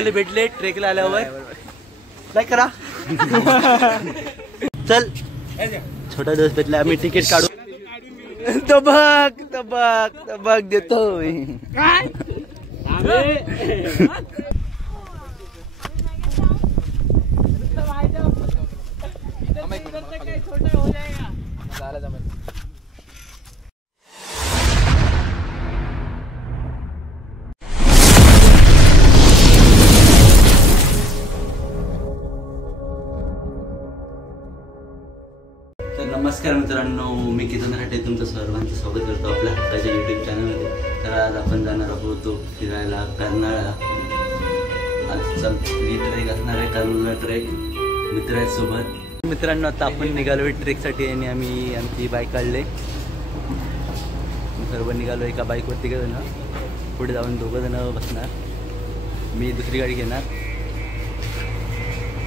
भेटले ट्रेकला आल्यावर लाईक करा. चल छोटा दिवस भेटला आम्ही तिकीट काढू. तो बघ देतोय काय नमस्कार मित्रांनो, मी किसन राठे तुमचं सर्वांचं स्वागत करतो आपल्या हक्काच्या यूट्यूब चॅनलमध्ये. तर आज आपण जाणार आहोत फिरायला कर्नाळा. आजचा ट्रेक असणार आहे कर्नाळा ट्रेक मित्रांसोबत. मित्रांनो आता आपण निघालो ट्रेकसाठी आणि आम्ही आमची बाईक काढले. सर्व निघालो एका बाईकवर तिघं जण, पुढे जाऊन दोघं जण बसणार, मी दुसरी गाडी घेणार.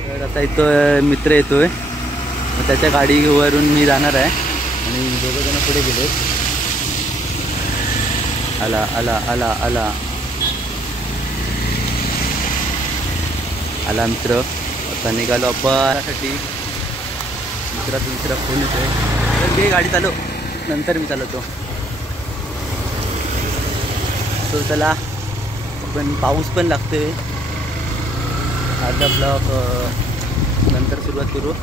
तर आता इथं मित्र येतोय, त्याच्या गाडीवरून मी जाणार आहे आणि दोघं जण पुढे गेले. आला आला आला आला आला मित्र. आता निघालो आपण. मित्राचा दुसरा फोन येतोय, तर ते गाडी चालव, नंतर मी चालवतो. तो चला पण पाऊस पण लागतोय. आता ब्लॉग नंतर सुरुवात करू.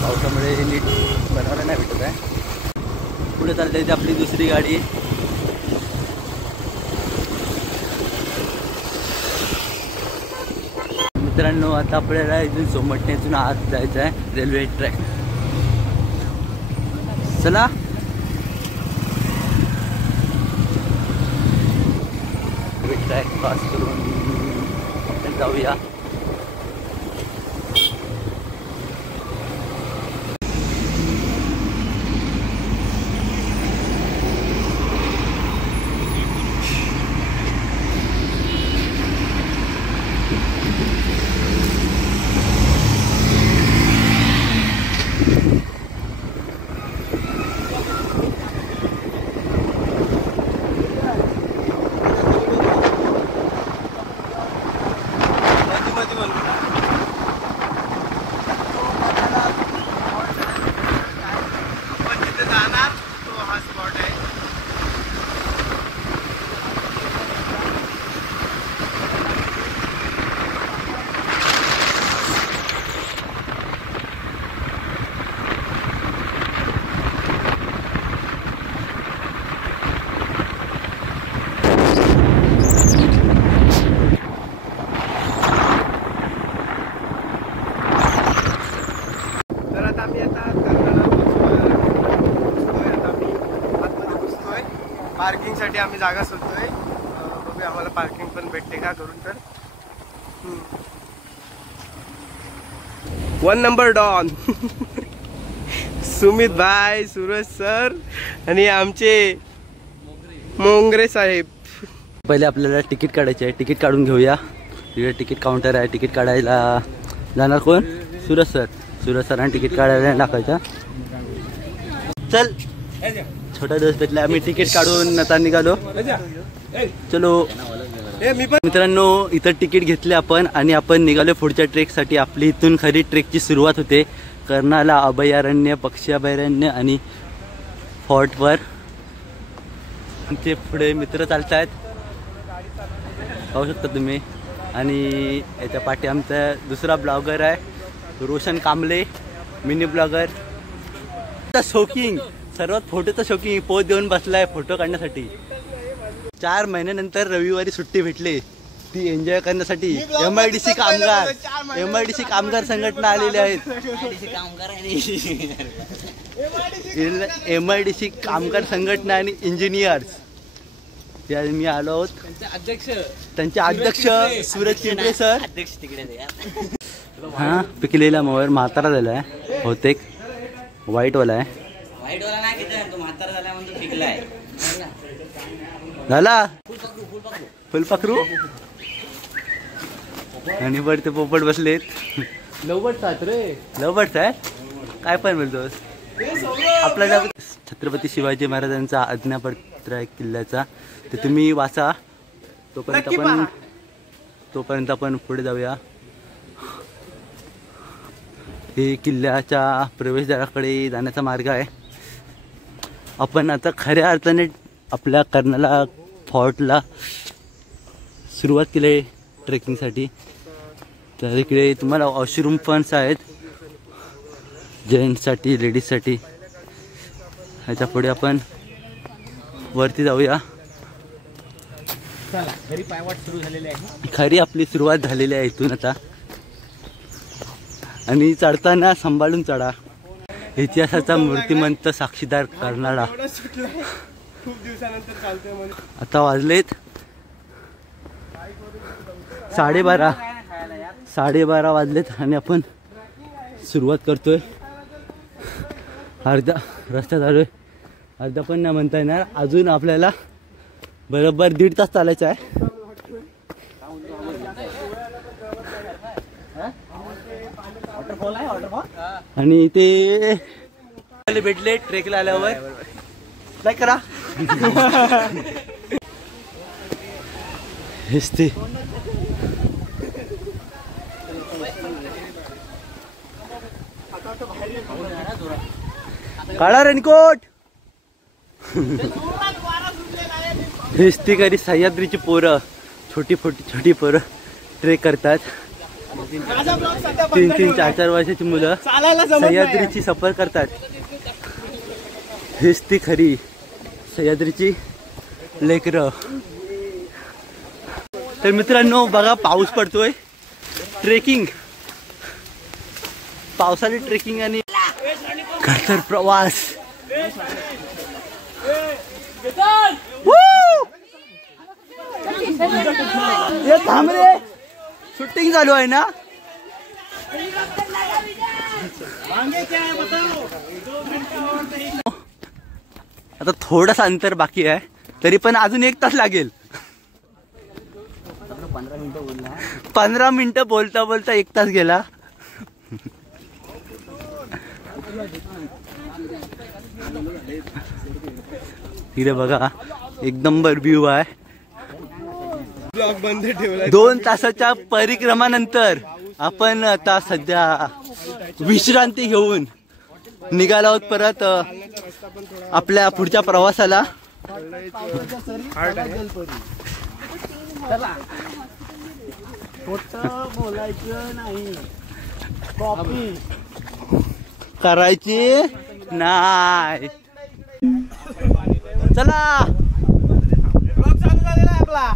पावसामुळे नीट बनवायला नाही भेटत आहे. पुढे चालते ती आपली दुसरी गाडी. मित्रांनो आता आपल्याला इथून सोमटणे आत जायचं आहे रेल्वे ट्रॅक. चला ट्रॅक क्रॉस करून जाऊया. पार्किंग साठी आम्ही जागा शोधतोय. बघूया आम्हाला पार्किंग पण भेटते का करून. तर 1 नंबर डॉन सुमित भाई, सूरज सर आणि आमचे मोंगरे साहेब. पहिले आपल्याला तिकीट काढायचे आहे, तिकीट काढून घेऊया. तिकडे तिकीट काउंटर आहे, तिकीट काढायला जाणार कोण? सूरज सरांनी तिकीट काढायला टाकायचं. चल छोटा दिवस भेटला आम्ही तिकीट काढून आता निघालो. चलो मित्रांनो, इथं तिकीट घेतले आपण आणि आपण निघालो पुढच्या ट्रेकसाठी. आपली इथून खरी ट्रेकची सुरुवात होते कर्नाळा अभयारण्य, पक्षी अभयारण्य आणि फोर्टवर. ते पुढे मित्र चालत आहेत, पाहू शकता तुम्ही. आणि याच्या पाठी आमचा दुसरा ब्लॉगर आहे Roshan Kamble, mini blogger. Shocking, सर्वात फोटोचा शौकिंग, पोज देऊन बसलाय फोटो काढण्यासाठी. 4 महिन्यानंतर रविवारी सुट्टी भेटली, ती एन्जॉय करण्यासाठी. MIDC कामगार संघटना आलेली आहेत. MIDC कामगार संघटना आणि इंजिनियर्स या मी आलो आहोत. त्यांचे अध्यक्ष सूरज केंद्रे सर. हा पिकलेला मोवर म्हातारा झाला आहे बहुतेक, व्हाईटवाला आहे. झाला फुलपाखरू आणि ते पोपट बसलेत. लवबट आहे काय पण बोलतोस. आपल्याला छत्रपती शिवाजी महाराजांचा आज्ञापत्र आहे किल्ल्याचा, ते तुम्ही वाचा. तोपर्यंत आपण तोपर्यंत आपण पुढे जाऊया. हे किल्ल्याच्या प्रवेशद्वाराकडे जाण्याचा मार्ग आहे. आपण आता खऱ्या अर्थाने आपल्या कर्नाला फॉर्टला सुरुवात केली आहे ट्रेकिंगसाठी. तर इकडे तुम्हाला वॉशरूम पण आहेत जेंट्ससाठी लेडीजसाठी. ह्याच्या पुढे आपण वरती जाऊया. खरी आपली सुरुवात झालेली आहे इथून आता. आणि चढताना सांभाळून चढा. इतिहासाचा मूर्तिमंत साक्षीदार करणारा. खूप दिवसानंतर चालतोय म्हणजे. आता वाजलेत 12:30 वाजलेत आणि आपण सुरुवात करतोय. अर्धा रस्त्यात आलोय. अर्धा पण नाही म्हणता येणार. अजून आपल्याला बरोबर 1.5 तास चालायचं आहे. आणि ते भेटले ट्रेकला आल्यावर लाईक करा. हेच ते काढा रेनकोट. हेच ती कधी सह्याद्रीची पोरं छोटी पोरं ट्रेक करतात. 3-3, 4-4 वर्षाची मुलं सह्याद्रीची सफर करतात. हेच ती खरी सह्याद्रीची लेकरं. तर मित्रांनो बघा पाऊस पडतोय. ट्रेकिंग पावसाळी ट्रेकिंग आणि खतर प्रवास. थांब रे शूटिंग चालू आहे ना. आता थोडंसं अंतर बाकी आहे तरी पण अजून 1 तास लागेल. 15 मिनिटं बोलता 1 तास गेला. तिथे बघा एक नंबर व्ह्यू आहे. 2 तासाच्या परिक्रमानंतर आपण आता सध्या विश्रांती घेऊन निघालो आहोत परत आपल्या पुढच्या प्रवासाला. करायची नाही. चला चालू झालेला आहे आपला.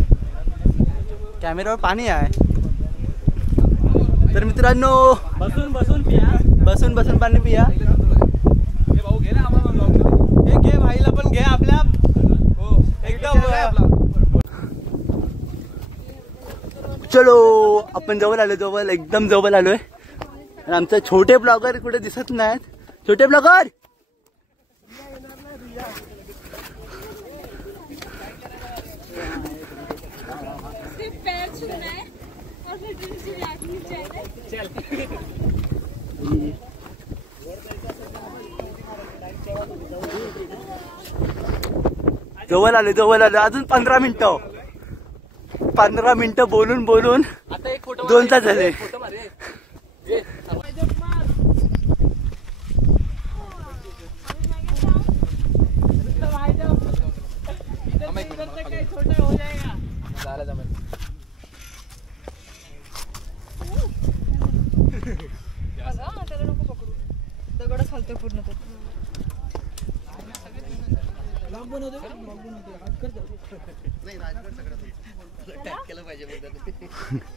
कॅमेऱ्यावर पाणी आहे. तर मित्रांनो बसून पाणी पिया. हे घे भाईला पण घे आपल्या. एकदम चलो आपण जवळ आलो. एकदम जवळ आलोय. आणि आमचे छोटे ब्लॉगर कुठे दिसत नाहीत. छोटे ब्लॉगर जवळ आलो. अजून 15 मिनिटं बोलून 2 तास झाले.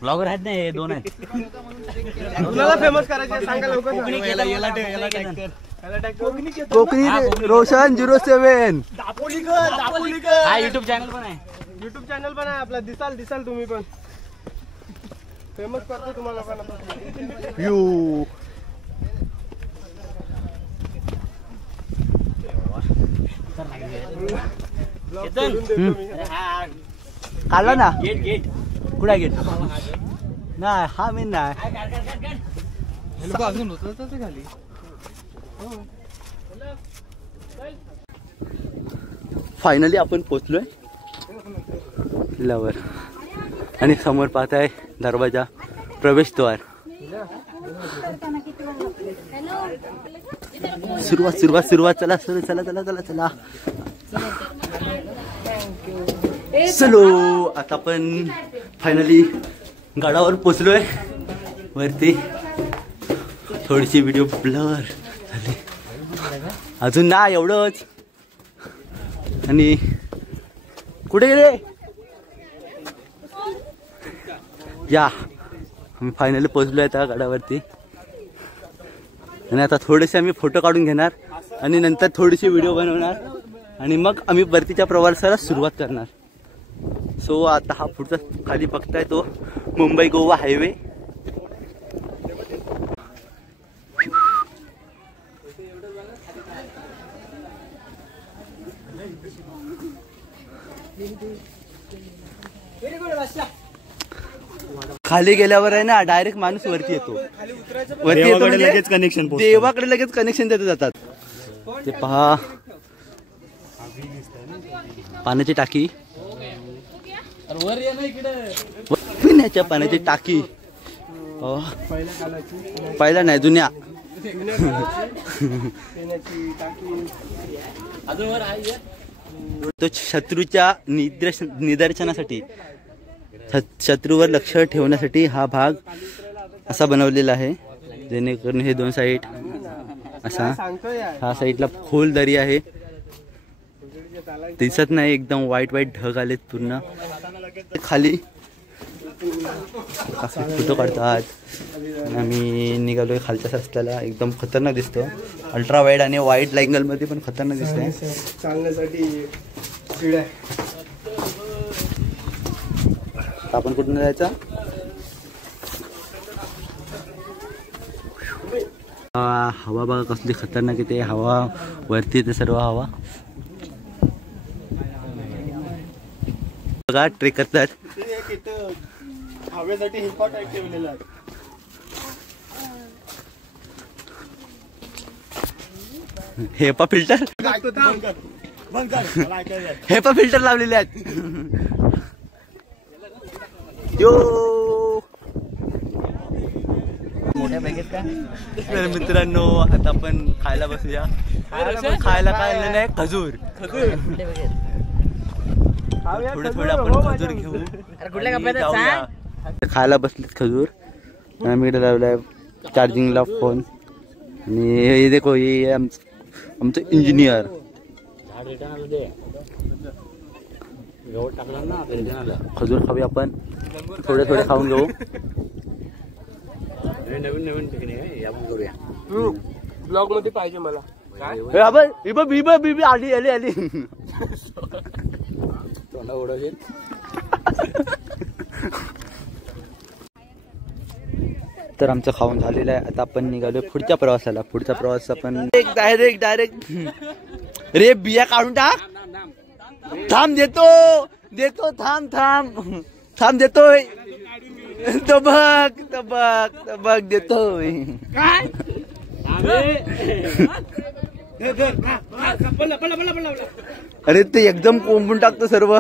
ब्लॉगर आहेत नाही 2 आहेत. कुणाला फेमस करायचे सांगा लवकर. कोकणी रोशन 07 हा युट्यूब चॅनल पण आहे आपला. दिसाल तुम्ही पण. फेमस करतो तुम्हाला पण. यू काढला ना. गेट कुठे गेट नाही. हा मेन नाही. फायनली आपण पोचलोय किल्ल्यावर आणि समोर पाहताय दरवाजा प्रवेशद्वार. सुरुवात चला चला. चलो आता आपण फायनली गडावर पोचलोय वरती. थोडीशी व्हिडिओ ब्लर झाली अजून ना एवढंच. आणि कुठे गेले या आम्ही फायनली पोचलोय आता गडावरती. आणि आता थोडेसे आम्ही फोटो काढून घेणार आणि नंतर थोडीशी व्हिडिओ बनवणार आणि मग आम्ही परतीच्या प्रवासाला सुरुवात करणार. सो आता हा पुढचा खाली बघताय तो मुंबई गोवा हायवे. खाली गेल्यावर आहे ना डायरेक्ट माणूस वरती येतो. वरती येतो म्हणजे लगेच कनेक्शन, देवाकडे लगेच कनेक्शन देत जातात. ते पहा पाण्याची टाकी, पिण्याच्या पाण्याची टाकी. पहिला नाही जुन्या. तो शत्रूच्या निदर्शनासाठी, शत्रूवर लक्ष ठेवण्यासाठी हा भाग असा बनवलेला आहे. जेणेकरून हे दोन साईड असा, हा साईडला खोल दरी आहे. दिसत नाही, एकदम वाईट ढग आलेत पूर्ण. खाली फोटो काढतात. आम्ही निघालोय खालच्या रस्त्याला. एकदम खतरनाक दिसतो. अल्ट्रा वाईड आणि वाईड अँगल मध्ये पण खतरनाक दिसतंय. चालण्यासाठी शिड्या. आपण कुठून जायचं? हवा बघा कसली खतरनाक येते. हवा वरती येते सर्व हवा. बघा ट्रेक करतात. हवेसाठी हिपॉट ठेवलेला आहे. हेपा फिल्टर, हेपा फिल्टर लावलेले आहेत. यो मोठ्या बॅगेत का? तर मित्रांनो आता आपण खायला बसूया. खायला काय नाही, खजूर. थोडे आपण खजूर घेऊ. खायला बसलेत खजूर. आम्ही इकडे लावलाय चार्जिंगला फोन. आणि हे देखो हे आमचं इंजिनियर. खजूर खाऊया आपण. थोडे खाऊन घेऊ. नवीन टेक्निक आहे, आपण करूया. ब्लॉग मध्ये पाहिजे मला. आली तर आमचं खाऊन झालेलं आहे. आता आपण निघालो पुढच्या प्रवासाला. पुढचा प्रवास आपण डायरेक्ट रे बिया काढून टाक. थांब देतो थांब देतोय. तो बघ देतोय. अरे ते एकदम कोंबून टाकतो सर्व.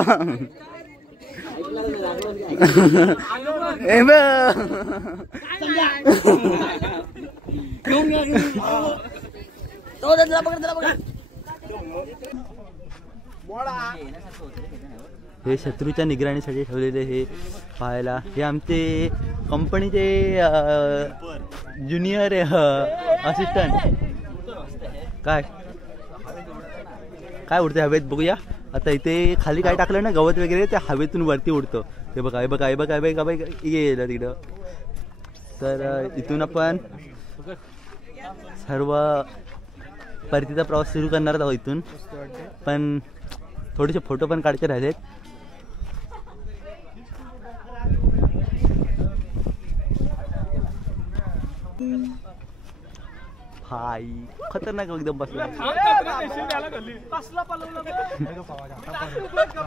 हे शत्रूच्या निगराणीसाठी ठेवलेले हे पाहायला. हे आमचे कंपनीचे ज्युनियर असिस्टंट. काय उडते हवेत बघूया. आता इथे खाली काय टाकलं ना गवत वगैरे, ते हवेतून वरती उडतं. हे बघा गेलं तिकडं. तर इथून आपण सर्व परतीचा प्रवास सुरू करणार आहोत इथून. पण थोडेसे फोटो पण काढते राहिलेत. भाई खतरनाक एकदम बसला.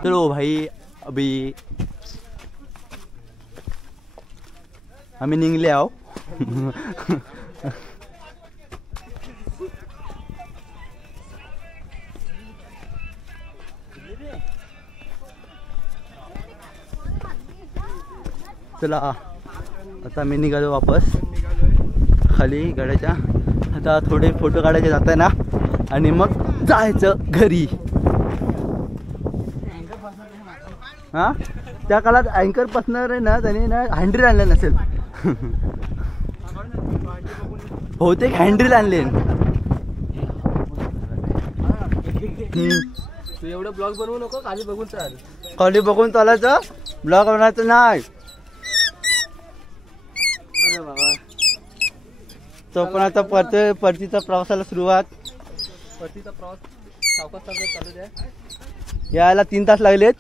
चलो भाई अभी आम्ही निघले आहो. चला आता मी निघालो वापस निघालोय खाली गडाच्या. आता थोडे फोटो काढायचे जात आहे ना आणि मग जायचं घरी. हा त्या काळात अँकर बसणार आहे ना त्याने ना हँड्रील आणलं नसेल. बहुतेक हँड्रील आणले. तू एवढं ब्लॉग बनवू नको, खाली बघून चाल. खाली बघून चालायचं, ब्लॉग बनवायचं नाही. अरे बाबा तो पण आता परतीचा प्रवासाला सुरुवात. परतीचा प्रवास सावकाश चालू द्या. यायला 3 तास लागलेत,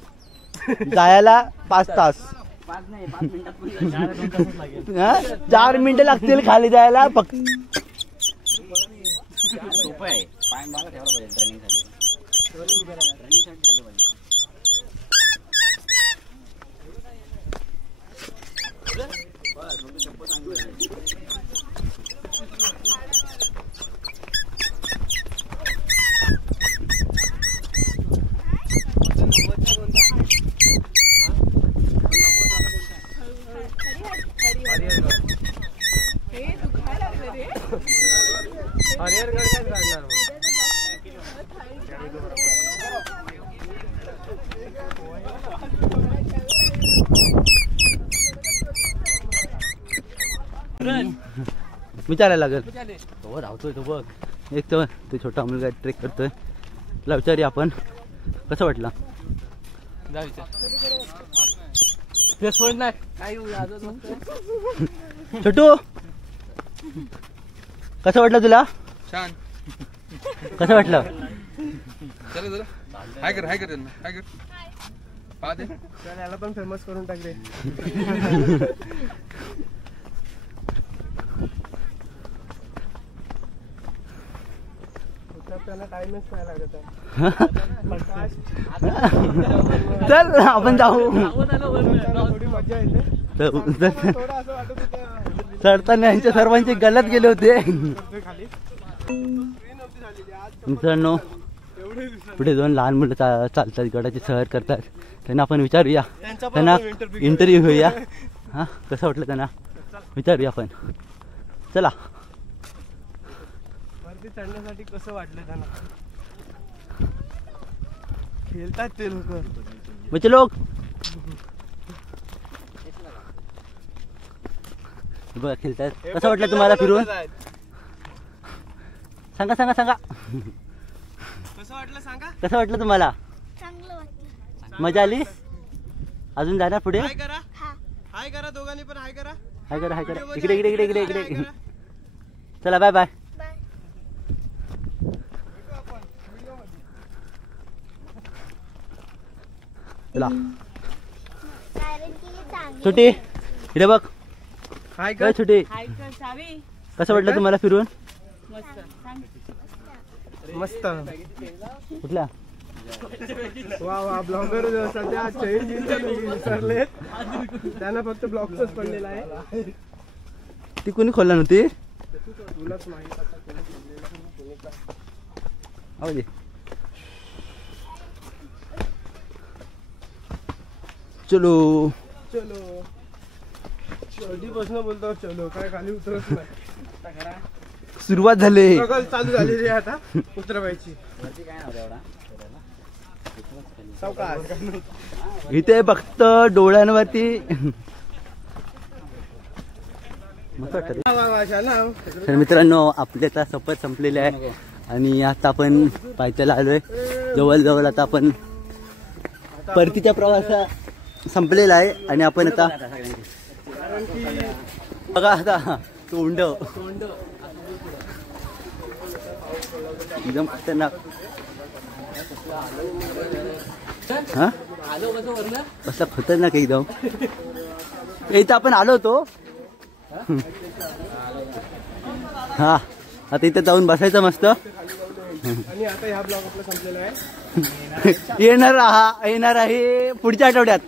जायला 5 तास. 5 नाही 5 मिनिटात पण 2 तास लागेल. 4 मिनिटं लागतील खाली जायला फक्त. सोपं आहे. पाय मागं ठेवला पाहिजे ट्रेनिंग साठी. विचारायला लागेल. तो धावतोय तो बघ. एक तो छोटा मुलगा ट्रेक करतोय. तुला विचारूया आपण कसं वाटलं. छोटू कसं वाटलं तुला. छान. कसं वाटलं. चला जरा हाय कर त्यांना हाय कर. पहा दे याला पण फेमस करून टाकले. त्यांना टाइमच नाही लागत आहे. चल आपण जाऊ. थोडी मजा येते. थोडं असं वाटत होतं चढताना यांच्या सर्वांचे गलत गेले होते. खाली मित्रांनो पुढे 2 लहान मुलं चालतात गडाची सहल करतात. त्यांना आपण विचारूया, त्यांना इंटरव्ह्यू घेऊया. हा कसं वाटलं त्यांना विचारूया आपण. चला. वरती चढण्यासाठी कसं वाटलं त्यांना. खेळतात ते लोक. बच्चे लोक बघा खेळतात. कसं वाटलं तुम्हाला फिरून. सांगा सांगा सांगा कसं वाटलं सांगा. कसं वाटलं तुम्हाला. चांगलं वाटलं. मजा आली. अजून जाणार पुढे. हाय करा. हाय करा दोघांनी पण. हाय करा. हाय करा हाय करा. इकडे इकडे इकडे इकडे इकडे. चला बाय बाय. बाय. चला कारण की चांगली छोटी इकडे बघ. हाय काय छोटी कसं वाटलं तुम्हाला फिरून. मस्त. कुठल्या वा वा ब्लॉगर सध्या चैन विसरले. त्यांना फक्त ब्लॉगच पडलेला आहे. ती कोणी खोलला नव्हती. तुलाच माहित चलो चलो. कधीपासून बोलतो चलो काय खाली उतरत नाही. सुरुवात झाली. स्ट्रगल चालू झालेली आहे आता उतरवायची. सावकाश. इथे फक्त डोळ्यांवरती तर मित्रांनो आपले आता सफर संपलेले आहे आणि आता आपण पायथ्याला आलोय. जवळ आता आपण परतीचा प्रवास संपलेला आहे आणि आपण आता बघा आता तोंड एकदम खतरनाक. हा कसं खतरनाक एकदम. इथं आपण आलो होतो. हा आता इथे जाऊन बसायचं मस्त. आणि आता ह्या ब्लॉग आपला संपलेला आहे. येणार आहे पुढच्या आठवड्यात.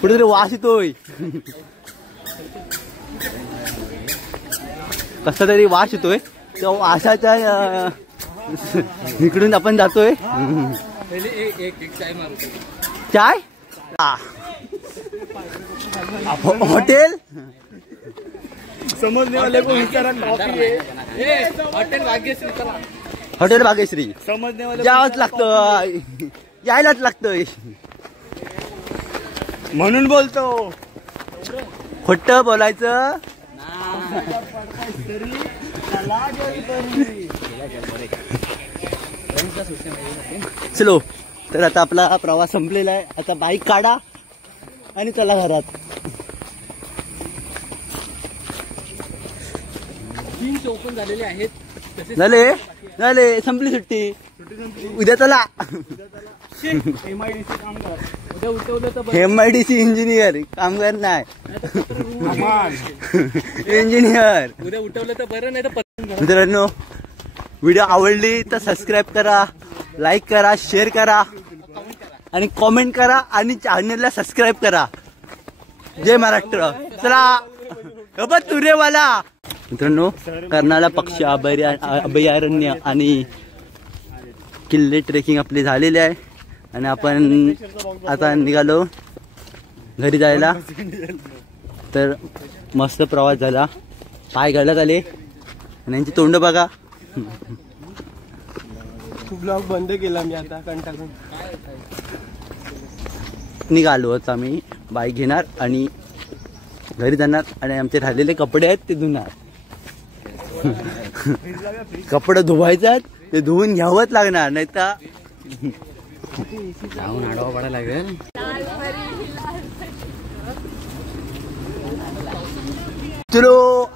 कुठेतरी वास येतोय. कसा तरी वास येतोय. तो वासाच्या इकडून आपण जातोय. चाय हॉटेल समजने वाले को विचारा कॉफी आहे. हॉटेल भाग्यश्री समजने वाले यावंच लागतं, यायलाच लागतंय. म्हणून बोलतो. खोटं बोलायचं. चलो, तर आता आपला प्रवास संपलेला आहे. आता बाईक काढा आणि चला घरात. ओपन झालेले आहेत. झाले संपली सुट्टी. उद्या चला. MIDC काम करा. उद्या उठवलं तर MIDC इंजिनियर कामगार नाही, इंजिनियर. उद्या उठवलं तर बरं, नाही तर मित्रांनो, व्हिडिओ आवडली तर सबस्क्राईब करा, लाईक करा, शेअर करा आणि कॉमेंट करा आणि चॅनलला सबस्क्राईब करा. जय महाराष्ट्र. चला तुरेवाला. मित्रांनो, कर्नाळा पक्षी अभयारण्य आणि किल्ले ट्रेकिंग आपली झालेली आहे आणि आपण आता निघालो घरी जायला. तर मस्त प्रवास झाला. पाय गळत आले आणि यांची तोंड बघा. ब्लॉग बंद केला मी आता कंटाळून. निघालो आता आम्ही. बाईक घेणार आणि घरी जाणार आणि आमचे राहिलेले कपडे आहेत ते धुणार. कपडे धुवायचे ते धुवून घ्यावंच लागणार, नाही तर आडवा पडायला लागेल. चलो,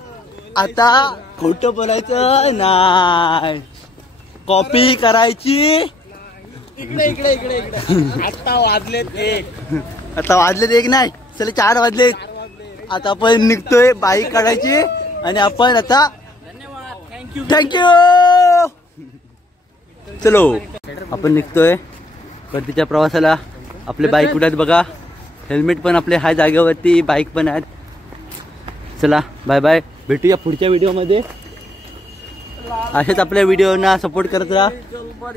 आता खोटं बोलायचं नाही, कॉपी करायची. इकडे आता वाजलेत 1. आता वाजलेत 1 नाही, चला 4 वाजलेत. आता आपण निघतोय, बाईक काढायची आणि आपण आता थँक्यू. चलो, आपण निघतोय परतीच्या प्रवासाला. आपले बाईक कुठे आहेत बघा. हेल्मेट पण आपले हाय जागेवरती, बाईक पण आहेत. चला बाय बाय, भेटूया पुढच्या व्हिडिओमध्ये. असेच आपल्या व्हिडिओना सपोर्ट करत राहा.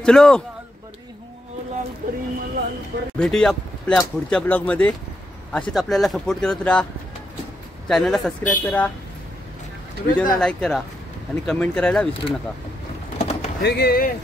चलो, भेटूया आपल्या पुढच्या ब्लॉगमध्ये. असेच आपल्याला सपोर्ट करत राहा. चॅनलला सबस्क्राईब करा, व्हिडिओला लाईक करा आणि कमेंट करायला विसरू नका. हे घे.